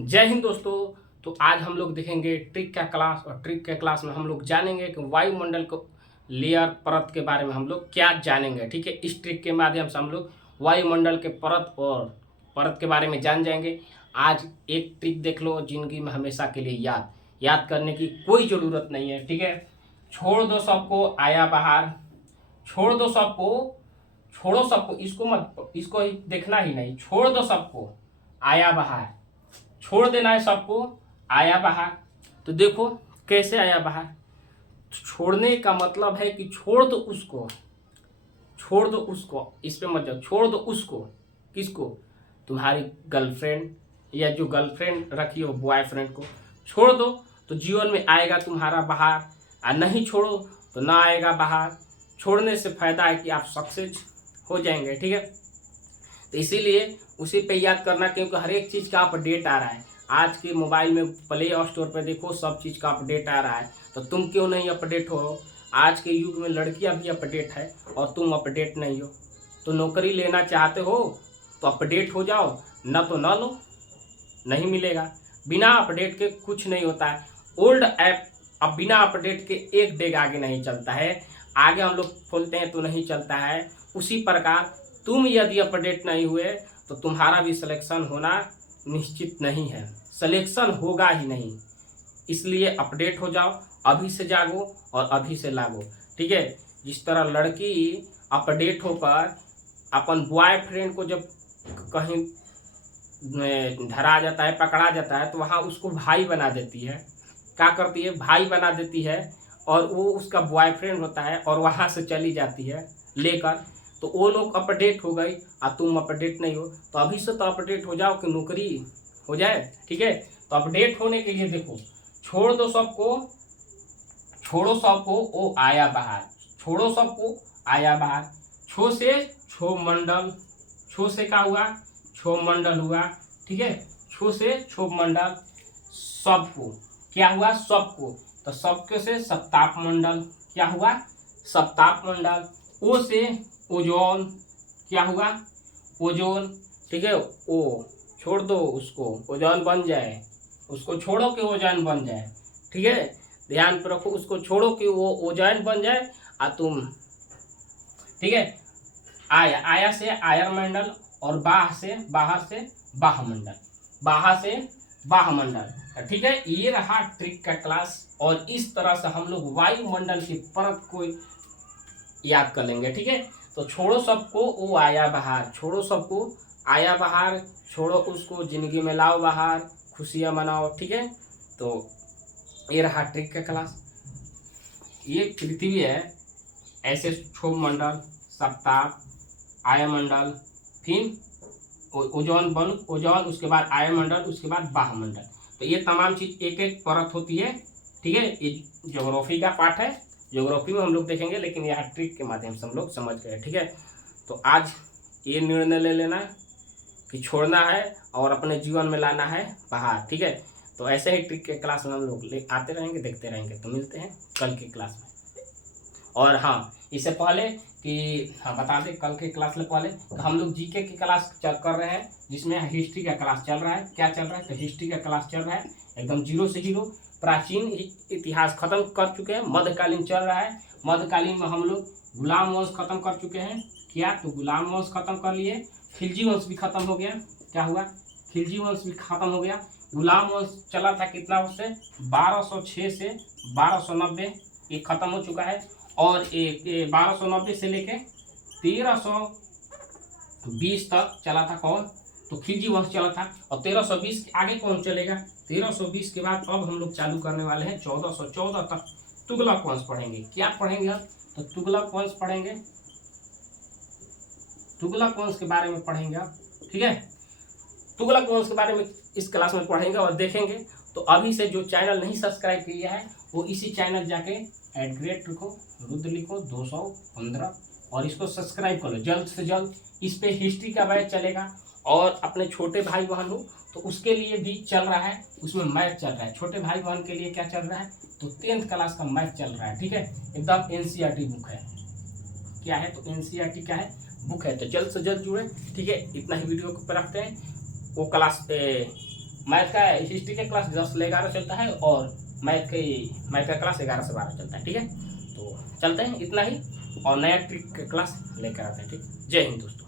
जय हिंद दोस्तों। तो आज हम लोग देखेंगे ट्रिक का क्लास, और ट्रिक के क्लास में हम लोग जानेंगे कि वायुमंडल को लेयर परत के बारे में हम लोग क्या जानेंगे। ठीक है, इस ट्रिक के माध्यम से हम लोग वायुमंडल के परत के बारे में जान जाएंगे। आज एक ट्रिक देख लो, जिंदगी में हमेशा के लिए याद याद करने की कोई ज़रूरत नहीं है। ठीक है, छोड़ दो सबको आया बाहर, छोड़ दो सबको, छोड़ो सबको, इसको मत, इसको देखना ही नहीं, छोड़ दो सबको आया बाहर, छोड़ देना है सबको आया बाहर। तो देखो कैसे आया बाहर। छोड़ने का मतलब है कि छोड़ दो उसको, छोड़ दो उसको, इस पे मत जाओ, छोड़ दो उसको। किसको? तुम्हारी गर्लफ्रेंड, या जो गर्लफ्रेंड रखी हो बॉयफ्रेंड को छोड़ दो, तो जीवन में आएगा तुम्हारा बाहर। और नहीं छोड़ो तो ना आएगा बाहर। छोड़ने से फायदा है कि आप सक्सेस हो जाएंगे। ठीक है, तो इसीलिए उसी पे याद करना, क्योंकि हर एक चीज़ का अपडेट आ रहा है। आज के मोबाइल में प्ले स्टोर पे देखो, सब चीज़ का अपडेट आ रहा है। तो तुम क्यों नहीं अपडेट हो? आज के युग में लड़कियां भी अपडेट है और तुम अपडेट नहीं हो। तो नौकरी लेना चाहते हो तो अपडेट हो जाओ, न तो न लो, नहीं मिलेगा। बिना अपडेट के कुछ नहीं होता है। ओल्ड ऐप अब बिना अपडेट के एक डेग आगे नहीं चलता है। आगे हम लोग खोलते हैं तो नहीं चलता है। उसी प्रकार तुम यदि अपडेट नहीं हुए तो तुम्हारा भी सिलेक्शन होना निश्चित नहीं है, सिलेक्शन होगा ही नहीं। इसलिए अपडेट हो जाओ, अभी से जागो और अभी से लागो। ठीक है, जिस तरह लड़की अपडेट होकर अपन बॉयफ्रेंड को जब कहीं धरा जाता है, पकड़ा जाता है, तो वहाँ उसको भाई बना देती है। क्या करती है? भाई बना देती है, और वो उसका बॉयफ्रेंड होता है और वहाँ से चली जाती है लेकर। तो वो लोग अपडेट हो गई और तुम अपडेट नहीं हो। तो अभी से तो अपडेट हो जाओ कि नौकरी हो जाए। ठीक है, तो अपडेट होने के लिए देखो, छोड़ दो सबको, छोड़ो सबको ओ आया बाहर, छोड़ो सबको आया बाहर। छो से छो मंडल, छो से क्या हुआ? छो मंडल हुआ। ठीक है, छो से छो मंडल, सबको क्या हुआ? सबको। तो सबके से सप्ताप मंडल क्या हुआ? सप्ताप मंडल। ओ से ओजोन क्या हुआ? ओजोन। ठीक है, ओ छोड़ दो उसको, ओजोन बन जाए, उसको छोड़ो कि ओजोन बन जाए। ठीक है, ध्यान पर रखो, उसको छोड़ो कि वो ओजोन बन जाए। और तुम, ठीक है, आया, आया से आयर मंडल, और बाहर से बाह मंडल, बाहर से बाह मंडल। ठीक है, ये रहा ट्रिक का क्लास, और इस तरह से हम लोग वायुमंडल की परत को याद कर लेंगे। ठीक है, तो छोड़ो सबको वो आया बाहर, छोड़ो सबको आया बाहर, छोड़ो उसको जिंदगी में लाओ बाहर, खुशियां मनाओ। ठीक है, तो ये रहा ट्रिक का क्लास। ये पृथ्वी है, ऐसे क्षोभ मंडल, सप्ताह, आयमंडल, फिर ओजोन बल्ब, ओजोन, उसके बाद आयमंडल, उसके बाद बाह्यमंडल। तो ये तमाम चीज एक एक परत होती है। ठीक है, ये ज्योग्राफी का पार्ट है, ज्योग्राफी में हम लोग देखेंगे, लेकिन यहाँ ट्रिक के माध्यम से हम लोग समझ गए। ठीक है, तो आज ये निर्णय ले लेना कि छोड़ना है और अपने जीवन में लाना है बाहर। ठीक है, तो ऐसे ही ट्रिक के क्लास में हम लोग ले आते रहेंगे, देखते रहेंगे। तो मिलते हैं कल की क्लास में। और हाँ, इससे पहले कि हाँ बता दें, कल के क्लास से पहले तो हम लोग जीके की क्लास कर रहे हैं, जिसमें हिस्ट्री का क्लास चल रहा है। क्या चल रहा है? तो हिस्ट्री का क्लास चल रहा है, एकदम जीरो से हीरो। प्राचीन इतिहास खत्म कर चुके हैं, मध्यकालीन चल रहा है। मध्यकालीन में हम लोग गुलाम वंश खत्म कर चुके हैं। क्या? तो गुलाम वंश खत्म कर लिए, खिलजी वंश भी खत्म हो गया। क्या हुआ? खिलजी वंश भी खत्म हो गया। गुलाम वंश चला था कितना वर्ष से? 1206 से 1290, ये खत्म हो चुका है। और 1290 से लेके 1320 तक चला था कौन? तो खिलजी वंश चला था। और 1320 के आगे कौन चलेगा? 1320 के बाद अब हम लोग चालू करने वाले हैं 1414 तक तुगलक वंश पढ़ेंगे। क्या पढ़ेंगे अब? तो तुगलक वंश पढ़ेंगे, तुगलक वंश के बारे में पढ़ेंगे अब। ठीक है, तुगलक वंश के बारे में इस क्लास में पढ़ेंगे और देखेंगे। तो अभी से जो चैनल नहीं सब्सक्राइब किया है वो इसी चैनल जाके @ लिखो, रुद्र लिखो 215, और इसको सब्सक्राइब करो जल्द से जल्द। इस पे हिस्ट्री का बैच चलेगा, और अपने छोटे भाई बहन हो तो उसके लिए भी चल रहा है, उसमें मैथ चल रहा है। छोटे भाई बहन के लिए क्या चल रहा है? तो 10th क्लास का मैथ चल रहा है। ठीक है, एकदम NCERT बुक है। क्या है? तो NCERT क्या है? बुक है। तो जल्द से जल्द जुड़े। ठीक है, इतना ही वीडियो को रखते हैं। वो क्लास पे मैथ का हिस्ट्री का क्लास 10 से 11 चलता है और मैथ का क्लास 11 से 12 चलता है। ठीक है, तो चलते हैं इतना ही और नया ट्रिक का क्लास लेकर आते हैं। ठीक, जय हिंद दोस्तों।